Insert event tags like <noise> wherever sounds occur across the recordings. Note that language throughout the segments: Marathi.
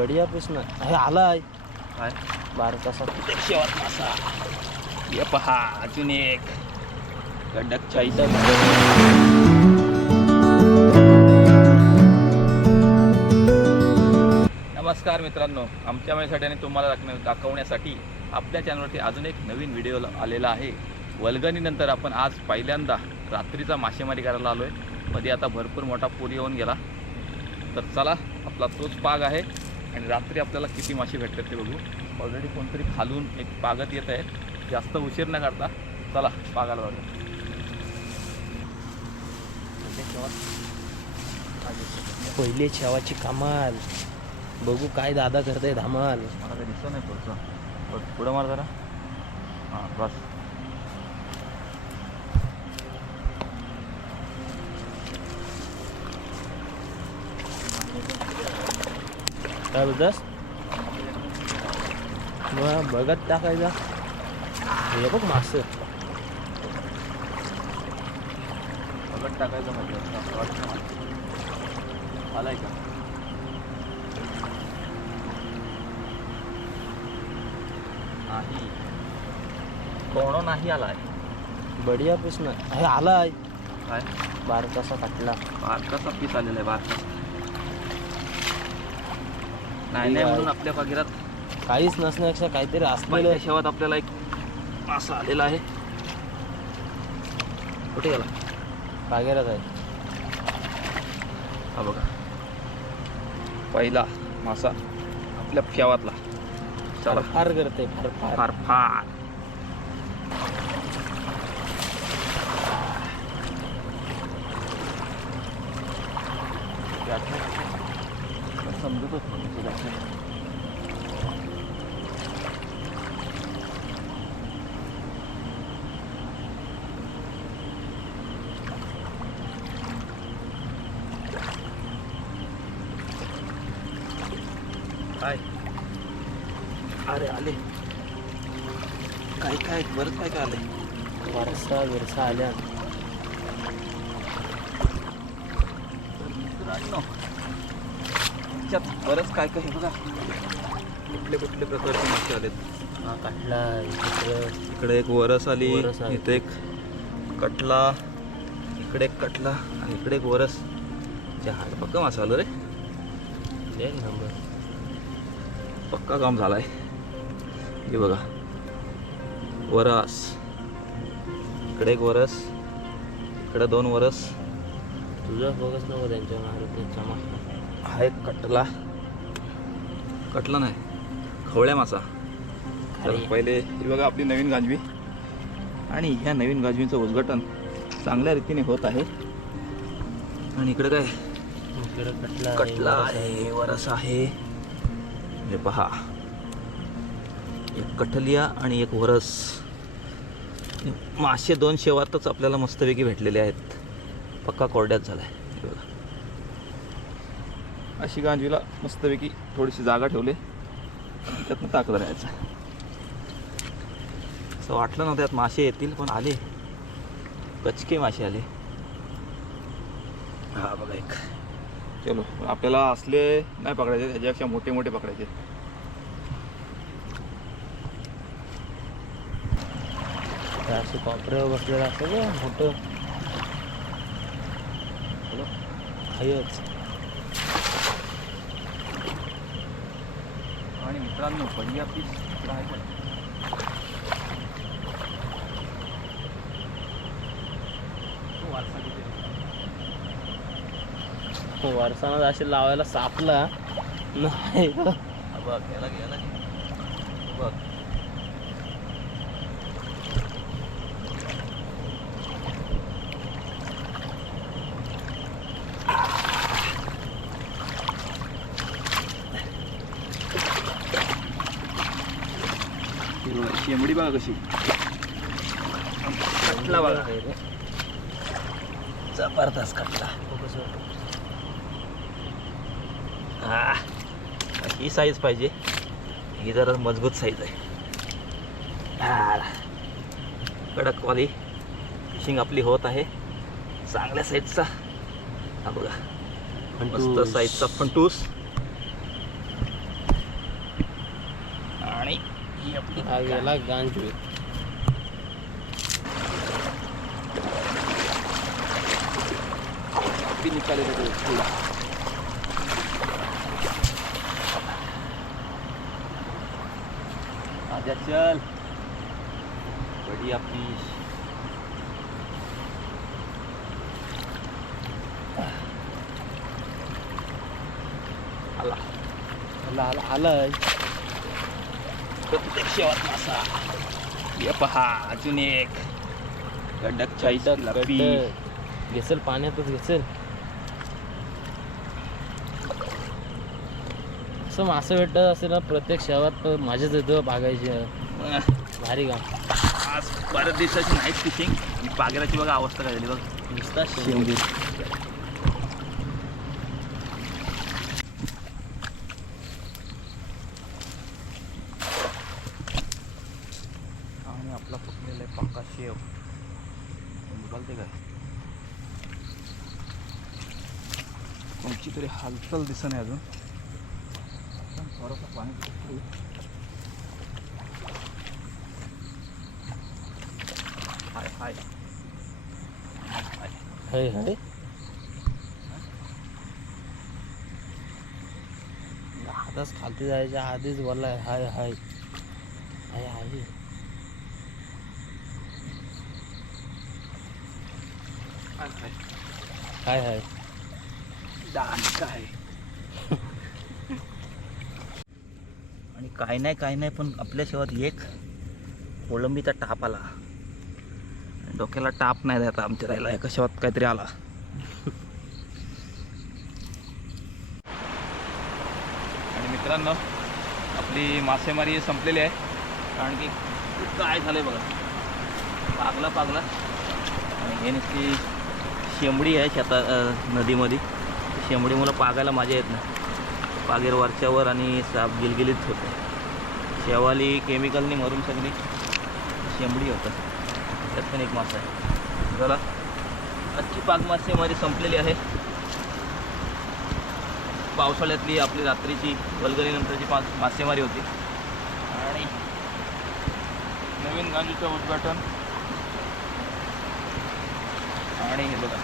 बढिया प्रश्न. हे आलाय काय? बारकासा शेवट मासा. ये पहा अजून एक. कडक नमस्कार मित्रांनो. आमच्या माझ्यासाठी आणि तुम्हाला दाखव- दाखवण्यासाठी आपल्या चॅनलवरती अजून एक नवीन व्हिडिओ आलेला आहे. वल्गनीनंतर आपण आज पहिल्यांदा रात्रीचा मासेमारी करायला आलो आहे मध्ये आता भरपूर मोठा पूर येऊन गेला. तर चला आपला तोच पाग आहे. आणि रात्री आपल्याला किती मासे भेटतात ते बघू. ऑलरेडी कोणतरी खालून एक पागत येत आहे जास्त उशीर न करता चला पागाला जाऊया. पहिले छेवाची कमाल. बघू काय दादा करताय धमाल. मला दिसत नाही पुढचं. बघ पुढं मार जरा. हां बस. बोलतस मग बघत टाकायचा हे बघ मास बघत टाकायचं म्हणजे. आलाय का नाही कोण नाही आलाय बढिया प्रश्न हे आलाय काय बारकासा काटला बारकाचा पीस आलेला आहे बारका नाही नाही म्हणून आपल्या बागेरात काहीच नसण्यापेक्षा काहीतरी असलेलं पहिल्या शेवात आपल्याला एक मासा आलेला आहे. कुठे गेला? बागेरात आहे. हा बघा. पहिला मासा आपल्या फेवातला चला. फार करते फार फार. फार फार. समजतच नाही काय? अरे आले. काय काय? बरंच काय काय आलंय? वारसा विरसा आल्या. मित्रांनो त्याच्यात बरंच काय काय बघा. कुठले कुठले प्रकारचे मासे आलेत? हा काटला इकडं. इकडे एक वरस आली वरस. इथे एक कटला इकडे एक कटला आणि इकडे एक वरस. जहाज पक्का मासा आलो रे. एक नंबर. पक्का काम झालाय. हे बघा. वरस. इकडे एक वरस. इकडे दोन वरस. तुझं फोकस नको त्यांच्या मागे हा एक कटला. कटला नाही खवळ्या मासा. तर. पहिले ही बघा आपली नवीन गाजवी. आणि ह्या नवीन गाजवीचं उद्घाटन चांगल्या रीतीने होत आहे. आणि इकडे काय? इकडं कटला कटला आहे. वरस आहे. हे पहा. एक कटलिया आणि एक वरस. मासे दोन शेवातच आपल्याला मस्तपैकी भेटलेले आहेत. पक्का कोरड्यात झालाय. हे बघा. अशी गांजवीला मस्तपैकी थोडीशी जागा ठेवली. त्यातनं टाकलं राहायचं. असं वाटलं नव्हतं त्यात मासे येतील पण आले. कचके मासे आले. हा बघा एक. चलो आपल्याला असले नाही पकडायचे त्याच्यापेक्षा मोठे मोठे पकडायचे. असे कॉपऱ्यावर बसलेलं असतं मोठं. मोठं हयच आणि मित्रांनो वारसा किती आहे? वारसानं असे लावायला सापला. नाही. बघ याला घे, शेंबडी बघा कशी. कटला बघा. जबरदस्त कटला हा. ही साईज पाहिजे. ही जरा मजबूत साईज आहे. हा. कडकवाली फिशिंग आपली होत आहे. चांगल्या साईजचा हा बघा. मस्त साईजचा फंटूस. Ayolah ah, ganjil. Tapi ni kali. Ajar ah, cel. Beri api. Ah. Alah. Alah, alah, alah. प्रत्येक शेवात मासा ये पहा अजून एक. गडक चाळीस लपी घेसल पाण्यातच घेसल. असं मासे भेटत असेल ना प्रत्येक शहरात माझ्याच येतं बागायची भारी काम. आज बऱ्याच दिवसाची नाईट फिशिंग आणि पागराची बघा अवस्था काय झाली बघ. नुसता शेंबूर. आणि आपला फुटलेला आहे पक्का शेव बोलते काय कोणची तरी हालचाल दिसत नाही अजून पण थोडंसं पाणी. हाय हाय हाय हाय हाय आताच खालती जायच्या आधीच बोललाय हाय हाय हाय हाय हाय हाय. हाय हाय दांड काय? <laughs> आणि काय नाही काय नाही पण आपल्या शेवात एक कोळंबीचा टाप आला. डोक्याला टाप नाही द्यायचा आमच्या राहिला एका शेवात काहीतरी आला. <laughs> आणि मित्रांनो आपली मासेमारी संपलेली आहे. कारण की काय झालंय बघा. पागला पागला. आणि हे नुसती शेंबडी आहे शेता नदीमध्ये. शेंबडी मला पागायला मजा येत नाही. पागेर वरच्यावर आणि साप गिलगिलीत होते. शेवाली केमिकलनी मरून सगळी शेंबडी होतं. त्यात पण एक मासा आहे. चला आजची पाग मासेमारी संपलेली आहे. पावसाळ्यातली आपली रात्रीची वलगरीनंतरची पाच मासेमारी होती. आणि नवीन गांजूचं उद्घाटन. आणि हे बघा.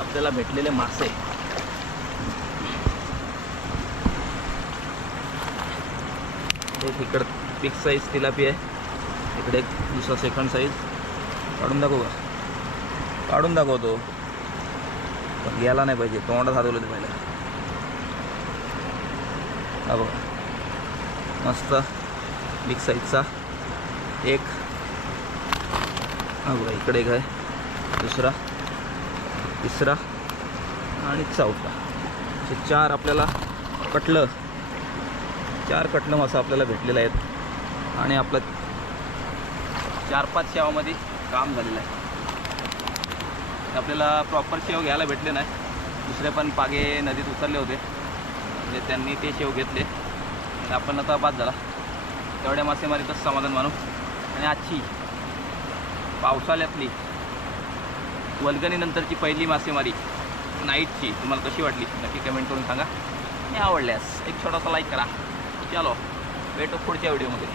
आपल्याला भेटलेले मासे. एक इकडं बिग साईज तिलापी आहे. इकडे एक दुसरा सेकंड साईज काढून दाखवू का काढून दाखवतो पण गेला नाही पाहिजे. तोंडात हातवलं ते पहिला हा बघा. मस्त बिग साईजचा एक. हा बघा इकडे एक आहे. दुसरा. तिसरा आणि चौथा. असे चार आपल्याला कटलं. चार कटलं मासा आपल्याला भेटलेलं आहेत. आणि आपलं चार पाच शेवामध्ये काम झालेलं आहे. आपल्याला प्रॉपर शेव घ्यायला भेटले नाही. दुसरे पण पागे नदीत उतरले होते. म्हणजे त्यांनी ते शेव घेतले. आपण आता बाद झाला. तेवढ्या मासेमारीतच समाधान मानू. आणि आजची पावसाळ्यातली वल्गनीनंतरची पहिली मासेमारी नाईटची. तुम्हाला कशी वाटली? नक्की कमेंट करून सांगा. आणि आवडल्यास एक छोटासा लाईक करा. चलो भेटू पुढच्या व्हिडिओमध्ये